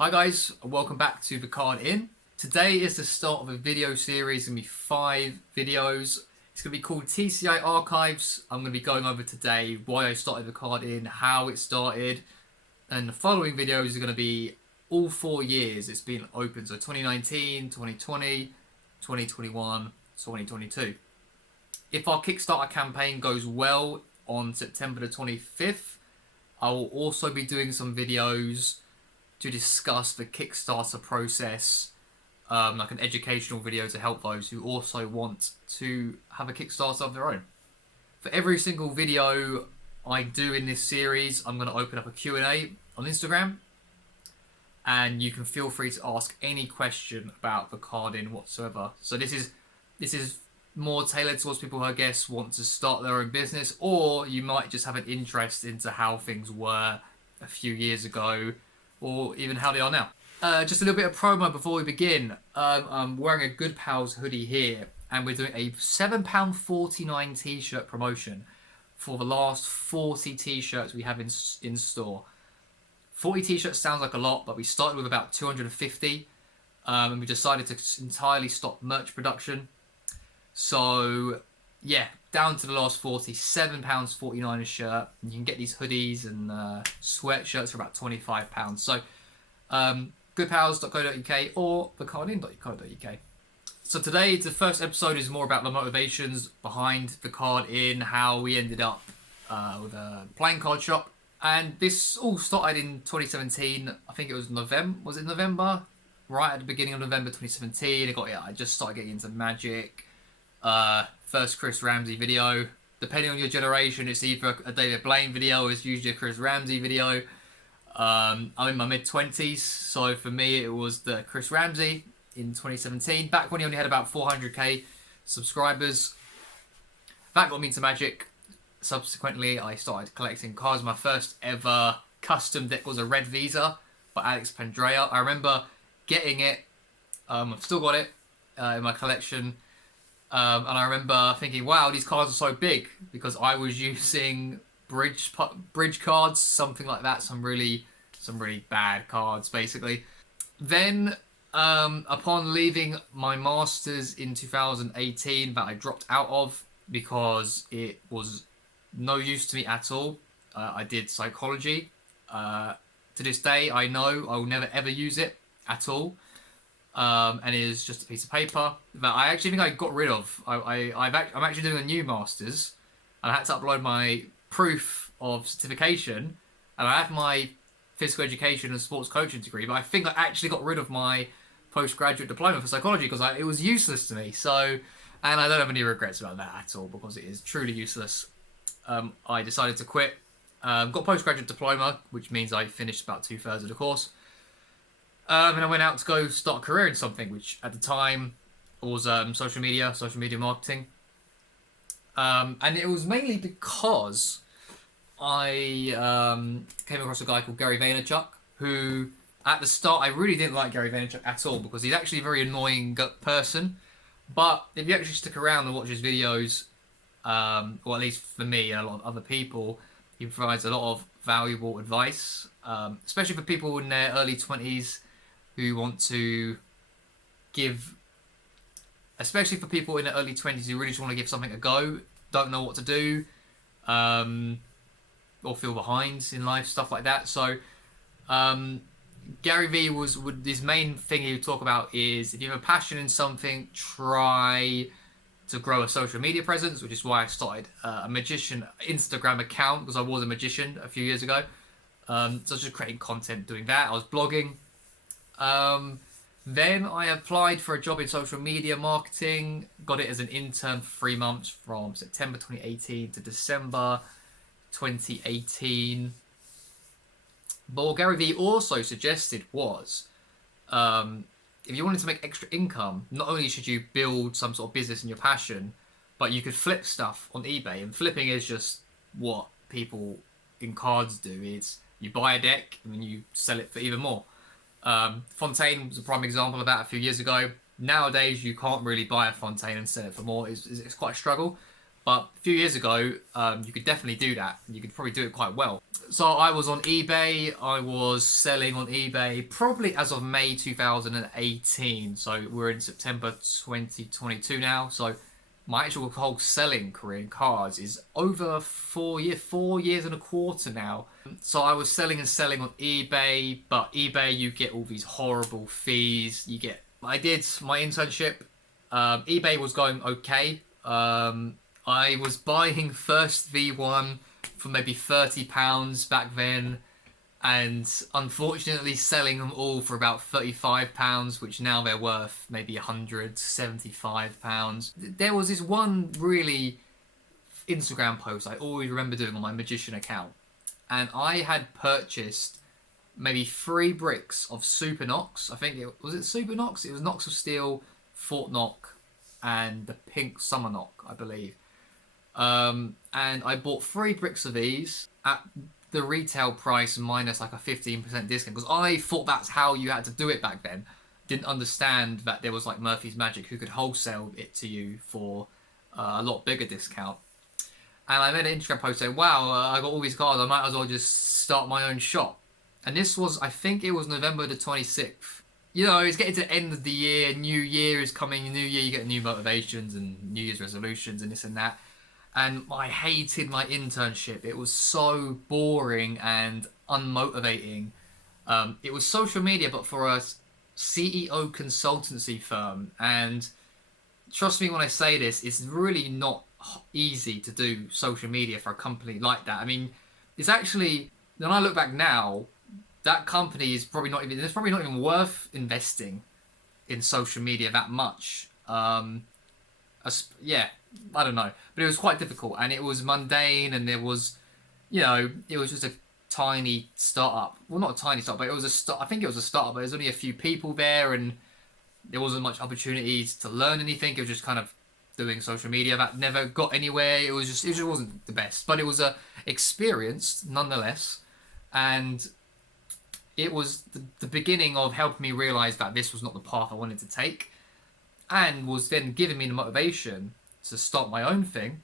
Hi guys, and welcome back to The Card In. Today is the start of a video series. It's going to be 5 videos. It's going to be called TCI Archives. I'm going to be going over today why I started The Card In, how it started, and the following videos are going to be all 4 years it's been open. So 2019, 2020, 2021, 2022. If our Kickstarter campaign goes well on September the 25th, I will also be doing some videos to discuss the Kickstarter process, like an educational video to help those who also want to have a Kickstarter of their own. For every single video I do in this series, I'm going to open up a Q&A on Instagram, and you can feel free to ask any question about the card in whatsoever. So this is more tailored towards people who I guess want to start their own business, or you might just have an interest into how things were a few years ago, or even how they are now. Just a little bit of promo before we begin. I'm wearing a Good Pals hoodie here, and we're doing a £7.49 t-shirt promotion for the last 40 t-shirts we have in store. 40 t-shirts sounds like a lot, but we started with about 250, and we decided to entirely stop merch production. So yeah, down to the last 40, £7.49 a shirt. You can get these hoodies and sweatshirts for about £25. So goodpals.co.uk or thecardin.co.uk. So today, the first episode is more about the motivations behind the card in, how we ended up with a playing card shop. And this all started in 2017. I think it was November. Was it November? Right at the beginning of November 2017. I just started getting into Magic. First Chris Ramsey video. Depending on your generation, it's either a David Blaine video or it's usually a Chris Ramsey video. I'm in my mid-20s, so for me it was the Chris Ramsey in 2017, back when he only had about 400k subscribers. That got me into Magic. Subsequently, I started collecting cards. My first ever custom deck was a Red Visa by Alex Pandrea. I remember getting it. I've still got it in my collection. And I remember thinking, wow, these cards are so big, because I was using bridge cards, something like that, some really bad cards, basically. Then, upon leaving my masters in 2018, that I dropped out of because it was no use to me at all. I did psychology. To this day, I know I will never ever use it at all. And it is just a piece of paper that I actually think I got rid of. I'm actually doing a new masters, and I had to upload my proof of certification, and I have my physical education and sports coaching degree, but I think I actually got rid of my postgraduate diploma for psychology because it was useless to me. So, and I don't have any regrets about that at all, because it is truly useless. I decided to quit. Got postgraduate diploma, which means I finished about 2/3 of the course. And I went out to go start a career in something, which at the time was social media marketing. And it was mainly because I came across a guy called Gary Vaynerchuk, who at the start I really didn't like Gary Vaynerchuk at all, because he's actually a very annoying person. But if you actually stick around and watch his videos, or at least for me and a lot of other people, he provides a lot of valuable advice, especially for people in their early 20s who want to give, especially for people in their early 20s who really just want to give something a go, don't know what to do, or feel behind in life, stuff like that. So Gary V would his main thing he would talk about is, if you have a passion in something, try to grow a social media presence, which is why I started a magician Instagram account, because I was a magician a few years ago. So I was just creating content doing that. I was blogging. Then I applied for a job in social media marketing, got it as an intern for 3 months from September 2018 to December 2018. But what Gary Vee also suggested was, if you wanted to make extra income, not only should you build some sort of business in your passion, but you could flip stuff on eBay. And flipping is just what people in cards do. It's you buy a deck and then you sell it for even more. Fontaine was a prime example of that a few years ago. Nowadays, you can't really buy a Fontaine and sell it for more. It's quite a struggle. But a few years ago, you could definitely do that. You could probably do it quite well. So I was on eBay. I was selling on eBay probably as of May 2018. So we're in September 2022 now. So my actual whole selling career in cars is over 4 years and a quarter now. So I was selling on eBay, but eBay, you get all these horrible fees. I did my internship. eBay was going okay. I was buying first V1 for maybe £30 back then, and unfortunately selling them all for about £35, which now they're worth maybe £175. There was this one really Instagram post I always remember doing on my Magician account, and I had purchased maybe 3 bricks of Super Knox. I think it was Super Knox? It was Knox of Steel, Fort Knock, and the Pink Summer Knock, I believe. And I bought 3 bricks of these at the retail price minus like a 15% discount, because I thought that's how you had to do it back then. Didn't understand that there was like Murphy's Magic who could wholesale it to you for a lot bigger discount. And I made an Instagram post saying, wow, I got all these cars, I might as well just start my own shop. And this was, I think it was November the 26th. You know, it's getting to the end of the year, New Year is coming, New Year you get new motivations and New Year's resolutions and this and that. And I hated my internship. It was so boring and unmotivating. It was social media, but for a CEO consultancy firm. And trust me when I say this, it's really not easy to do social media for a company like that. I mean, it's actually, when I look back now, that company is probably not even worth investing in social media that much. Yeah, I don't know, but it was quite difficult, and it was mundane, and there was, you know, it was just a tiny startup. Well, not a tiny startup, but it was I think it was a startup, but there's only a few people there, and there wasn't much opportunities to learn anything. It was just kind of doing social media that never got anywhere. It just wasn't the best, but it was a experience nonetheless, and it was the beginning of helping me realize that this was not the path I wanted to take, and was then giving me the motivation to start my own thing,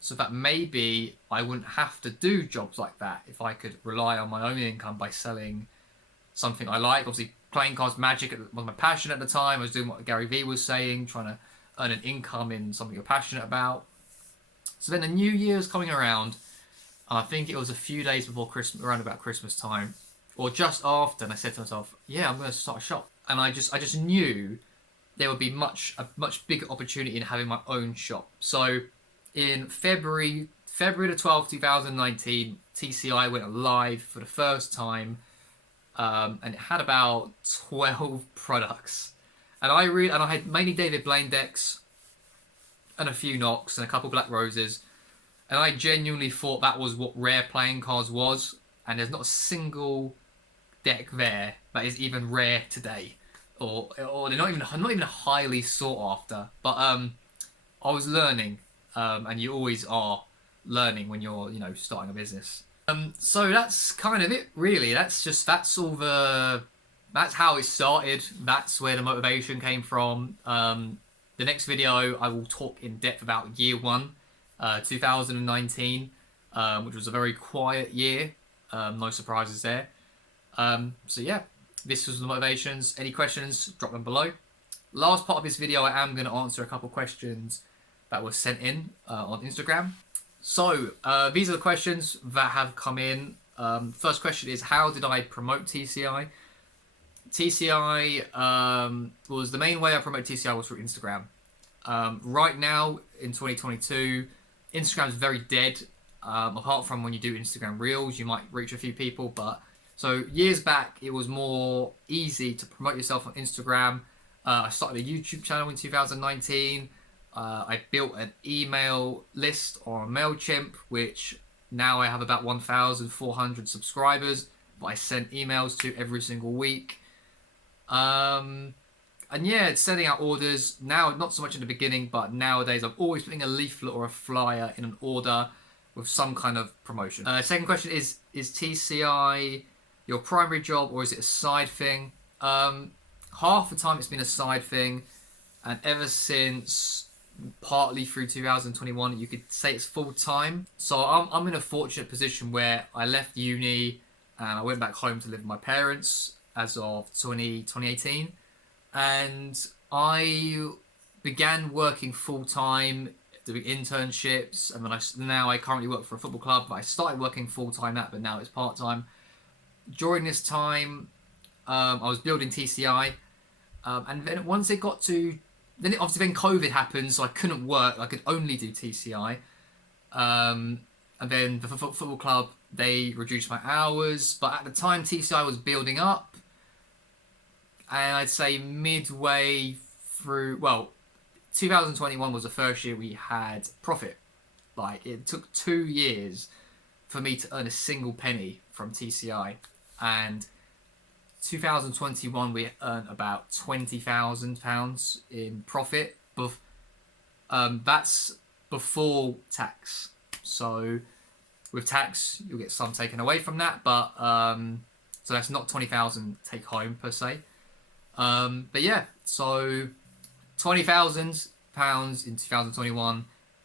so that maybe I wouldn't have to do jobs like that if I could rely on my own income by selling something I like. Obviously, playing cards Magic was my passion at the time. I was doing what Gary Vee was saying, trying to earn an income in something you're passionate about. So then the New Year's coming around, and I think it was a few days before Christmas, around about Christmas time, or just after, and I said to myself, yeah, I'm going to start a shop. And I just knew there would be a much bigger opportunity in having my own shop. So in February the 12th, 2019, TCI went live for the first time, and it had about 12 products. And I had mainly David Blaine decks, and a few Knocks, and a couple Black Roses. And I genuinely thought that was what rare playing cards was, and there's not a single deck there that is even rare today, or they're not even highly sought after. But I was learning, and you always are learning when you're starting a business. So that's kind of it, really. That's how it started. That's where the motivation came from. The next video I will talk in depth about year 1, 2019, which was a very quiet year. No surprises there. So yeah, this was the motivations. Any questions, drop them below. Last part of this video, I am going to answer a couple questions that were sent in on Instagram. So these are the questions that have come in. First question is, how did I promote TCI? TCI was the main way I promote TCI was through Instagram. Right now in 2022, Instagram is very dead. Apart from when you do Instagram Reels, you might reach a few people, but so years back it was more easy to promote yourself on Instagram. I started a YouTube channel in 2019. I built an email list on MailChimp, which now I have about 1,400 subscribers, but I send emails to every single week. And yeah, it's sending out orders now, not so much in the beginning, but nowadays I'm always putting a leaflet or a flyer in an order with some kind of promotion. Second question is TCI your primary job, or is it a side thing? Half the time it's been a side thing, and ever since partly through 2021. You could say it's full time. So I'm in a fortunate position where I left uni and I went back home to live with my parents as of 2018. And I began working full time, doing internships, and then now I currently work for a football club. But I started working full time but now it's part time. During this time, I was building TCI, and then once it got to then COVID happened, so I couldn't work. I could only do TCI, and then the football club, they reduced my hours. But at the time, TCI was building up, and I'd say midway through, 2021 was the first year we had profit. Like, it took 2 years for me to earn a single penny from TCI, and 2021 we earned about £20,000 in profit. That's before tax. So with tax, you'll get some taken away from that, but so that's not 20,000 take home per se. But yeah, so £20,000 in 2021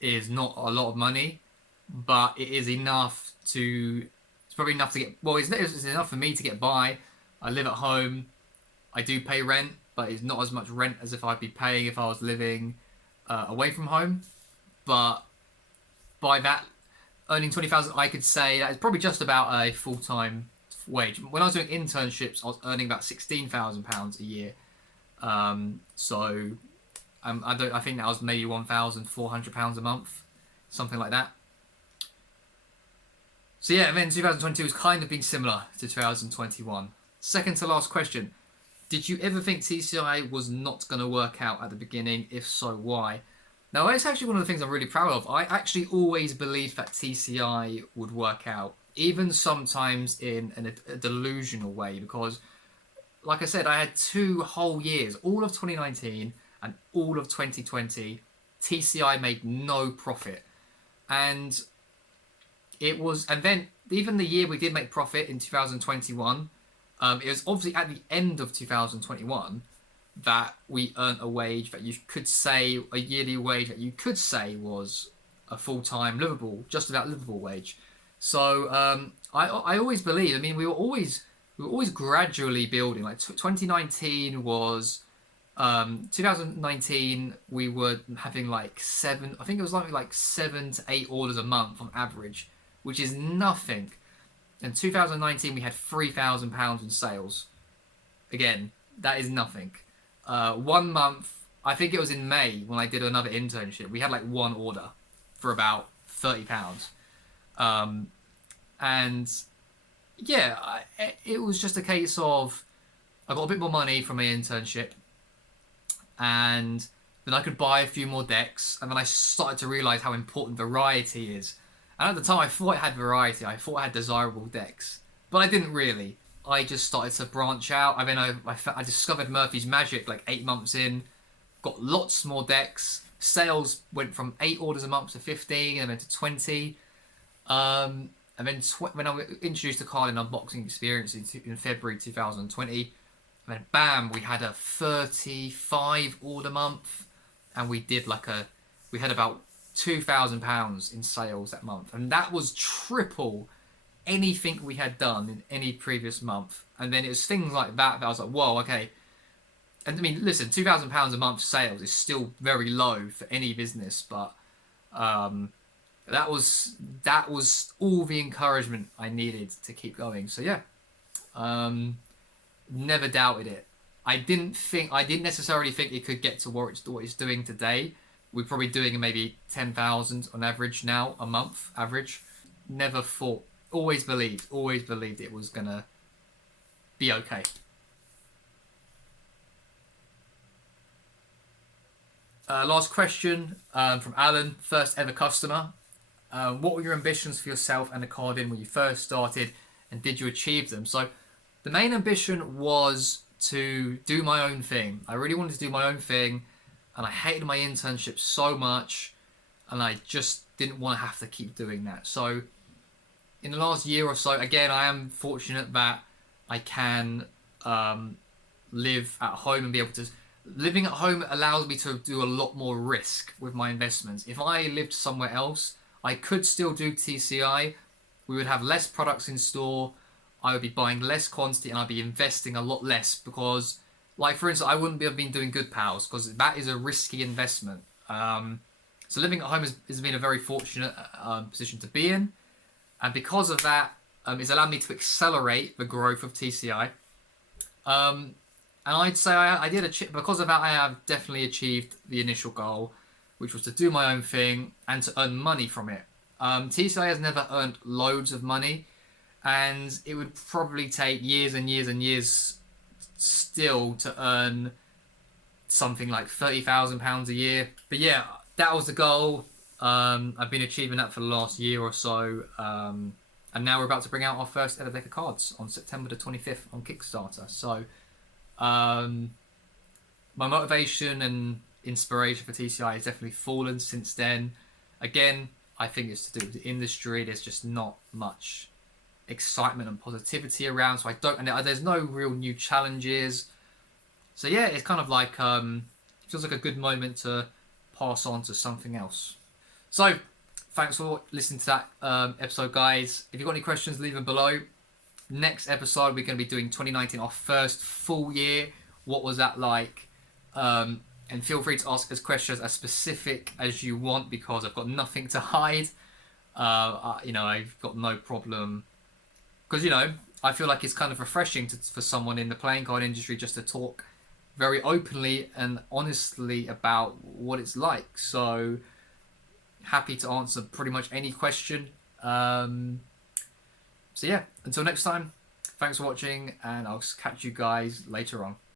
is not a lot of money, but it is enough to. It's probably enough to get. Well, it's enough for me to get by. I live at home. I do pay rent, but it's not as much rent as if I'd be paying if I was living away from home. But by that, earning 20,000, I could say that is probably just about a full-time wage. When I was doing internships, I was earning about £16,000 a year. So I think that was maybe £1,400 a month, something like that. So yeah, and then 2022 has kind of been similar to 2021. Second to last question. Did you ever think TCI was not going to work out at the beginning? If so, why? Now, it's actually one of the things I'm really proud of. I actually always believed that TCI would work out, even sometimes in a delusional way, because, like I said, I had 2 whole years, all of 2019 and all of 2020, TCI made no profit. And then even the year we did make profit in 2021, it was obviously at the end of 2021 that we earned a wage that you could say, a yearly wage that you could say was a full-time livable, just about livable wage. So I always believed. I mean, we were always gradually building. Like 2019 was 2019 we were having like 7. I think it was like 7 to 8 orders a month on average, which is nothing. In 2019, we had £3,000 in sales. Again, that is nothing. 1 month, I think it was in May when I did another internship, we had like 1 order for about £30. And yeah, it was just a case of I got a bit more money from my internship, and then I could buy a few more decks, and then I started to realise how important variety is. And at the time, I thought I had variety. I thought I had desirable decks. But I didn't really. I just started to branch out. I mean, I discovered Murphy's Magic like 8 months in. Got lots more decks. Sales went from 8 orders a month to 15, and then to 20. And then when I was introduced to card and unboxing experience in February 2020, and then bam, we had a 35 order month. And we had about £2,000 in sales that month, and that was triple anything we had done in any previous month. And then it was things like that I was like, whoa, okay. And I mean, listen, £2,000 a month sales is still very low for any business, but that was all the encouragement I needed to keep going. So yeah, never doubted it. I didn't necessarily think it could get to what it's doing today. We're probably doing maybe 10,000 on average now, a month average. Never thought, always believed it was gonna be okay. Last question from Alan, first ever customer. What were your ambitions for yourself and the card in when you first started, and did you achieve them? So the main ambition was to do my own thing. I really wanted to do my own thing. And I hated my internship so much, and I just didn't want to have to keep doing that. So in the last year or so, again, I am fortunate that I can live at home and be able to Living at home allows me to do a lot more risk with my investments. If I lived somewhere else, I could still do TCI. We would have less products in store. I would be buying less quantity and I'd be investing a lot less because, like for instance, I wouldn't have been doing Good Pals because that is a risky investment. So living at home has been a very fortunate position to be in, and because of that, it's allowed me to accelerate the growth of TCI. And I'd say I did achieve, because of that, I have definitely achieved the initial goal, which was to do my own thing and to earn money from it. TCI has never earned loads of money, and it would probably take years and years and years still to earn something like £30,000 a year. But yeah, that was the goal. I've been achieving that for the last year or so. And now we're about to bring out our first ever deck of cards on September the 25th on Kickstarter. So my motivation and inspiration for TCI has definitely fallen since then. Again, I think it's to do with the industry. There's just not much excitement and positivity around, so I don't, and there's no real new challenges. So yeah, it's kind of like it feels like a good moment to pass on to something else. So thanks for listening to that episode, guys. If you've got any questions, leave them below. Next episode, we're going to be doing 2019, our first full year. What was that like? And feel free to ask us questions as specific as you want because I've got nothing to hide. I've got no problem. Because, I feel like it's kind of refreshing for someone in the playing card industry just to talk very openly and honestly about what it's like. So, happy to answer pretty much any question. So yeah, until next time, thanks for watching, and I'll catch you guys later on.